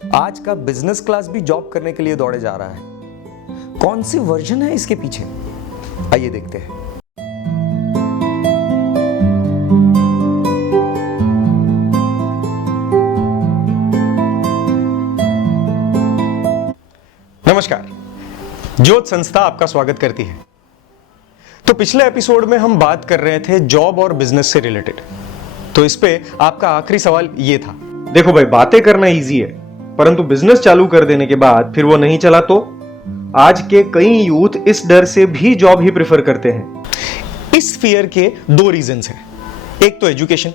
आज का business class भी जॉब करने के लिए दौड़े जा रहा है। कौन सी वर्जन है इसके पीछे? आइए देखते हैं। नमस्कार, ज्योत संस्था आपका स्वागत करती है। तो पिछले एपिसोड में हम बात कर रहे थे जॉब और बिजनेस से रिलेटेड। तो इस पे आपका आखिरी सवाल ये था, देखो भाई, बातें करना इजी है, परंतु बिजनेस चालू कर देने के बाद फिर वो नहीं चला तो? आज के कई यूथ इस डर से भी जॉब ही प्रेफर करते हैं। इस फियर के दो रीजंस हैं। एक तो एजुकेशन,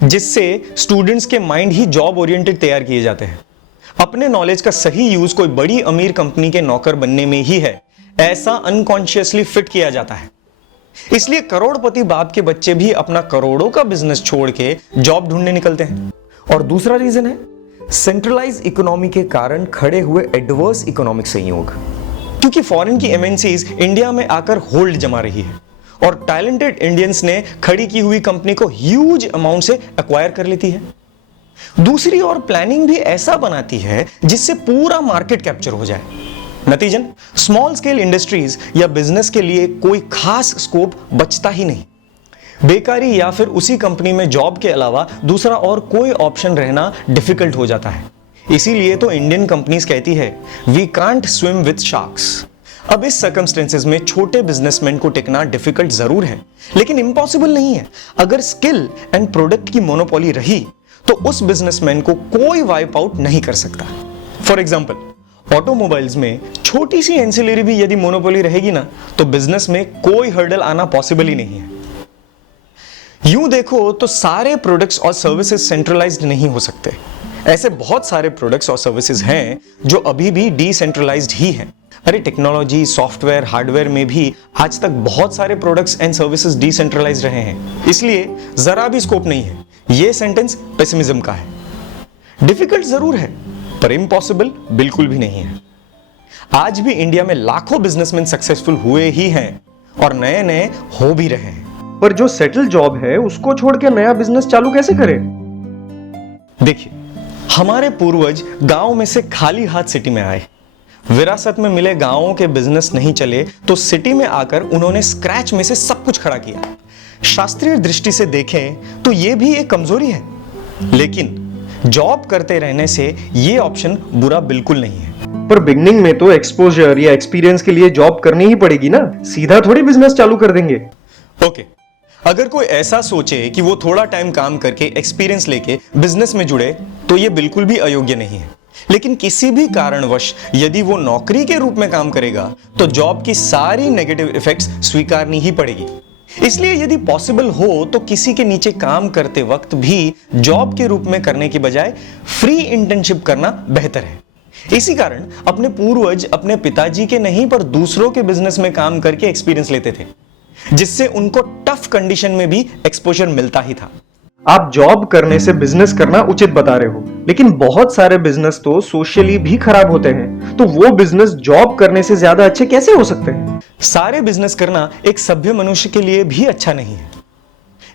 जिससे स्टूडेंट्स के माइंड ही जॉब ओरिएंटेड तैयार किए जाते हैं। अपने नॉलेज का सही यूज कोई बड़ी अमीर कंपनी के नौकर बनने में ही है, ऐसा अनकॉन्शियसली फिट किया जाता है। इसलिए करोड़पति बाप के बच्चे भी अपना करोड़ों का बिजनेस छोड़ के जॉब ढूंढने निकलते हैं। और दूसरा रीजन है सेंट्रलाइज इकोनॉमी के कारण खड़े हुए एडवर्स इकोनॉमिक संयोग, क्योंकि फॉरेन की एमएनसीज इंडिया में आकर होल्ड जमा रही है और टैलेंटेड इंडियंस ने खड़ी की हुई कंपनी को ह्यूज अमाउंट से एक्वायर कर लेती है। दूसरी ओर प्लानिंग भी ऐसा बनाती है जिससे पूरा मार्केट कैप्चर हो जाए। नतीजन स्मॉल स्केल इंडस्ट्रीज या बिजनेस के लिए कोई खास स्कोप बचता ही नहीं। बेकारी या फिर उसी कंपनी में जॉब के अलावा दूसरा और कोई ऑप्शन रहना डिफिकल्ट हो जाता है। इसीलिए तो इंडियन कंपनीज कहती है, we can't swim with sharks. अब इस सर्कमस्टेंसेस में छोटे बिजनेसमैन को टिकना डिफिकल्ट जरूर है, लेकिन इंपॉसिबल नहीं है। अगर स्किल एंड प्रोडक्ट की मोनोपोली रही तो उस बिजनेसमैन को कोई वाइप आउट नहीं कर सकता। फॉर एग्जाम्पल, ऑटोमोबाइल्स में छोटी सी एंसिलरी भी यदि मोनोपोली रहेगी ना, तो बिजनेस में कोई हर्डल आना पॉसिबल ही नहीं है। यूं देखो तो सारे प्रोडक्ट्स और सर्विसेज सेंट्रलाइज्ड नहीं हो सकते। ऐसे बहुत सारे प्रोडक्ट्स और सर्विसेज हैं जो अभी भी डिसेंट्रलाइज्ड ही हैं। अरे टेक्नोलॉजी, सॉफ्टवेयर, हार्डवेयर में भी आज तक बहुत सारे प्रोडक्ट्स एंड सर्विसेज डिसेंट्रलाइज्ड रहे हैं। इसलिए जरा भी स्कोप नहीं है। यह सेंटेंस पेसिमिज्म का है। डिफिकल्ट जरूर है, पर इम्पॉसिबल बिल्कुल भी नहीं है। आज भी इंडिया में लाखों बिजनेसमैन सक्सेसफुल हुए ही हैं और नए नए हो भी रहे हैं। पर जो सेटल जॉब है उसको छोड़ के नया बिजनेस चालू कैसे करे? देखिए, हमारे पूर्वज गांव में से खाली हाथ सिटी में आए। विरासत में मिले गांवों के बिजनेस नहीं चले तो सिटी में आकर उन्होंने स्क्रैच में से सब कुछ खड़ा किया। शास्त्रीय दृष्टि से देखें तो यह भी एक कमजोरी है, लेकिन जॉब करते रहने से यह ऑप्शन बुरा बिल्कुल नहीं है। पर बिगनिंग में तो एक्सपोजर या एक्सपीरियंस के लिए जॉब करनी ही पड़ेगी ना, सीधा थोड़ी बिजनेस चालू कर देंगे। ओके, अगर कोई ऐसा सोचे कि वो थोड़ा टाइम काम करके एक्सपीरियंस लेके बिजनेस में जुड़े तो ये बिल्कुल भी अयोग्य नहीं है। लेकिन किसी भी कारणवश यदि वो नौकरी के रूप में काम करेगा तो जॉब की सारी नेगेटिव इफेक्ट्स स्वीकारनी ही पड़ेगी। इसलिए यदि पॉसिबल हो तो किसी के नीचे काम करते वक्त भी जॉब के रूप में करने की बजाय फ्री इंटर्नशिप करना बेहतर है। इसी कारण अपने पूर्वज अपने पिताजी के नहीं पर दूसरों के बिजनेस में काम करके एक्सपीरियंस लेते थे, जिससे उनको टफ कंडीशन में भी एक्सपोजर मिलता ही था। आप जॉब करने से बिजनेस करना उचित बता रहे हो, लेकिन बहुत सारे बिजनेस तो सोशली भी खराब होते हैं, तो वो बिजनेस जॉब करने से ज्यादा अच्छे कैसे हो सकते हैं? सारे बिजनेस करना एक सभ्य मनुष्य के लिए भी अच्छा नहीं है,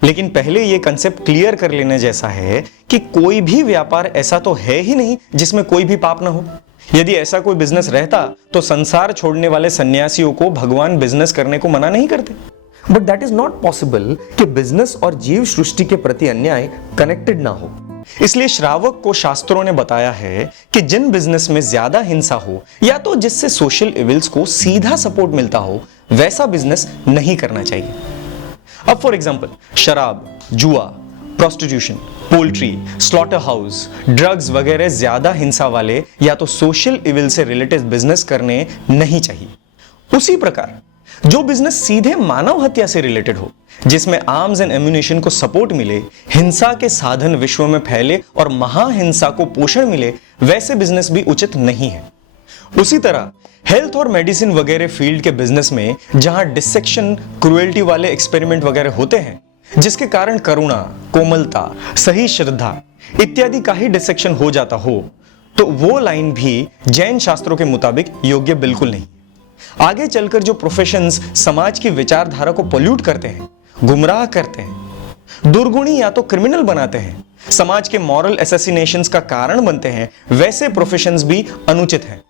लेकिन पहले यह कंसेप्ट क्लियर कर लेने जैसा है कि कोई भी व्यापार ऐसा तो है ही नहीं जिसमें कोई भी पाप ना हो। यदि ऐसा कोई बिजनेस रहता तो संसार छोड़ने वाले सन्यासियों को भगवान बिजनेस करने को मना नहीं करते। But that is not possible कि बिजनेस और जीव सृष्टि के प्रति अन्याय कनेक्टेड ना हो। इसलिए श्रावक को शास्त्रों ने बताया है कि जिन बिजनेस में ज्यादा हिंसा हो या तो जिससे सोशल इविल्स को सीधा सपोर्ट मिलता हो, वैसा बिजनेस नहीं करना चाहिए। अब फॉर एग्जांपल, शराब, जुआ, prostitution, poultry, slaughter house, drugs वगैरह ज्यादा हिंसा वाले या तो सोशल इविल से रिलेटेड बिजनेस करने नहीं चाहिए। उसी प्रकार जो बिजनेस सीधे मानव हत्या से रिलेटेड हो, जिसमें आर्म्स एंड एम्यूनिशन को सपोर्ट मिले, हिंसा के साधन विश्व में फैले और महाहिंसा को पोषण मिले, वैसे बिजनेस भी उचित नहीं है। उसी तरह हेल्थ और मेडिसिन वगैरह फील्ड के बिजनेस में जहां डिसेक्शन, क्रुएल्टी वाले एक्सपेरिमेंट वगैरह होते हैं, जिसके कारण करुणा, कोमलता, सही श्रद्धा इत्यादि का ही डिसेक्शन हो जाता हो, तो वो लाइन भी जैन शास्त्रों के मुताबिक योग्य बिल्कुल नहीं। आगे चलकर जो प्रोफेशंस समाज की विचारधारा को पोल्यूट करते हैं, गुमराह करते हैं, दुर्गुणी या तो क्रिमिनल बनाते हैं, समाज के मॉरल असैसिनेशंस का कारण बनते हैं, वैसे प्रोफेशंस भी अनुचित हैं।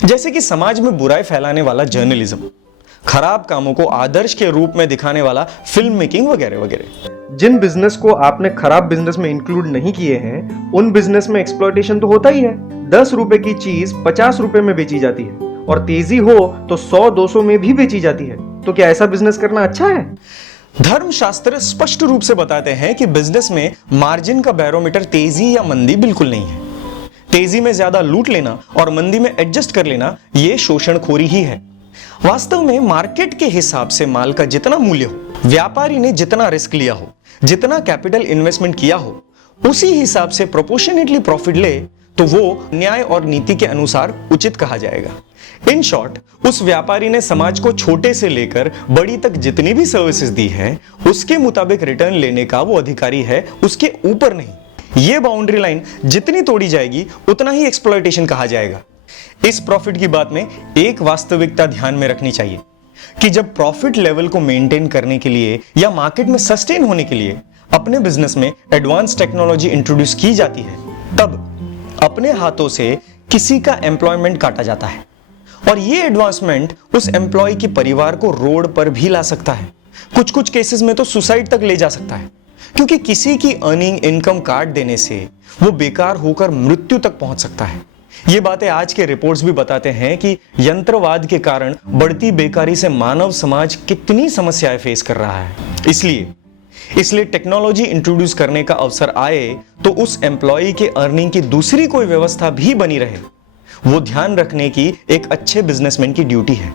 जैसे कि समाज में बुराई फैलाने वाला जर्नलिज्म, खराब कामों को आदर्श के रूप में दिखाने वाला फिल्म मेकिंग वगैरह वगैरह। जिन बिजनेस को आपने खराब बिजनेस में इंक्लूड नहीं किए हैं, उन बिजनेस में एक्सप्लॉयटेशन तो होता ही है। 10 रुपए की चीज 50 रुपए में बेची जाती है और तेजी हो तो 100-200 में भी बेची जाती है। तो क्या ऐसा बिजनेस करना अच्छा है? धर्मशास्त्र स्पष्ट रूप से बताते हैं कि बिजनेस में मार्जिन का बैरोमीटर तेजी या मंदी बिल्कुल नहीं है। तेजी में ज्यादा लूट लेना और मंदी में एडजस्ट कर लेना, यह शोषणखोरी ही है। वास्तव में मार्केट के हिसाब से माल का जितना मूल्य हो, व्यापारी ने जितना रिस्क लिया हो, जितना कैपिटल इन्वेस्टमेंट किया हो, उसी हिसाब से प्रोपोर्शनेटली प्रॉफिट ले तो वो न्याय और नीति के अनुसार उचित कहा जाएगा। इन शॉर्ट, उस व्यापारी ने समाज को छोटे से लेकर बड़ी तक जितनी भी सर्विसेज दी है, उसके मुताबिक रिटर्न लेने का वो अधिकारी है, उसके ऊपर नहीं। ये बाउंड्री लाइन जितनी तोड़ी जाएगी उतना ही एक्सप्लॉयटेशन कहा जाएगा। इस प्रॉफिट की बात में एक वास्तविकता ध्यान में रखनी चाहिए कि जब प्रॉफिट लेवल को मेंटेन करने के लिए या मार्केट में सस्टेन होने के लिए अपने बिजनेस में एडवांस टेक्नोलॉजी इंट्रोड्यूस की जाती है, तब अपने हाथों से किसी का एम्प्लॉयमेंट काटा जाता है और ये एडवांसमेंट उस एम्प्लॉय के परिवार को रोड पर भी ला सकता है। कुछ कुछ केसेस में तो सुसाइड तक ले जा सकता है, क्योंकि किसी की अर्निंग इनकम काट देने से वो बेकार होकर मृत्यु तक पहुंच सकता है। ये बातें आज के रिपोर्ट्स भी बताते हैं कि यंत्रवाद के कारण बढ़ती बेकारी से मानव समाज कितनी समस्याएं फेस कर रहा है। इसलिए टेक्नोलॉजी इंट्रोड्यूस करने का अवसर आए तो उस एम्प्लॉय के अर्निंग की दूसरी कोई व्यवस्था भी बनी रहे, वो ध्यान रखने की एक अच्छे बिजनेसमैन की ड्यूटी है।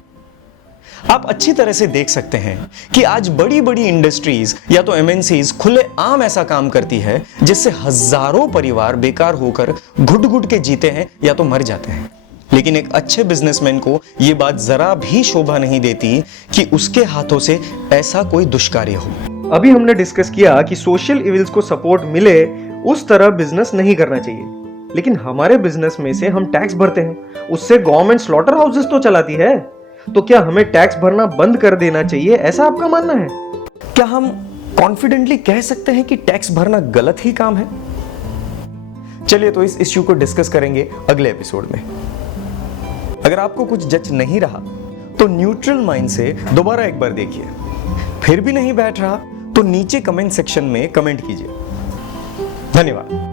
आप अच्छी तरह से देख सकते हैं कि आज बड़ी बड़ी इंडस्ट्रीज या तो एमएनसीज खुले आम ऐसा काम करती है जिससे हजारों परिवार बेकार होकर घुट घुट के जीते हैं या तो मर जाते हैं। लेकिन एक अच्छे बिजनेसमैन को यह बात जरा भी शोभा नहीं देती कि उसके हाथों से ऐसा कोई दुष्कार्य हो। अभी हमने डिस्कस किया कि सोशल इविल्स को सपोर्ट मिले उस तरह बिजनेस नहीं करना चाहिए, लेकिन हमारे बिजनेस में से हम टैक्स भरते हैं, उससे गवर्नमेंट स्लॉटर हाउसेस तो चलाती है। तो क्या हमें टैक्स भरना बंद कर देना चाहिए, ऐसा आपका मानना है? क्या हम कॉन्फिडेंटली कह सकते हैं कि टैक्स भरना गलत ही काम है? चलिए तो इस इश्यू को डिस्कस करेंगे अगले एपिसोड में। अगर आपको कुछ जच नहीं रहा तो न्यूट्रल माइंड से दोबारा एक बार देखिए। फिर भी नहीं बैठ रहा तो नीचे कमेंट सेक्शन में कमेंट कीजिए। धन्यवाद।